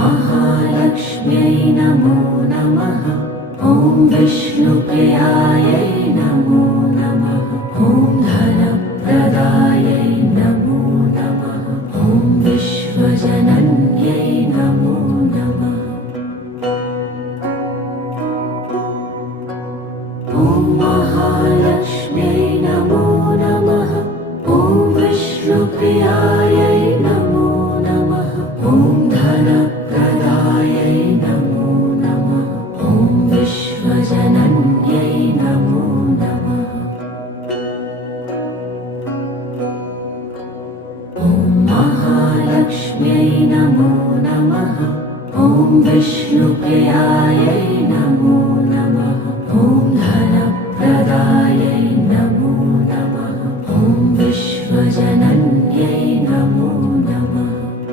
महालक्ष्म्यै नमो नमः। ॐ विष्णुप्रियायै नमो नमः। ॐ धनप्रदायै नमो नमः। ॐ विश्वजनन्यै नमो नमः। ॐ महालक्ष्म्यै नमो नमः। ॐ विष्णुप्रियायै नमो नमः। ॐ धनप्रदायै नमो नमः। ॐ विश्वजनन्यै नमो नमः। ॐ महालक्ष्म्यै नमो नमः। ॐ विष्णुप्रियायै नमो नमः। ॐ धनप्रदायै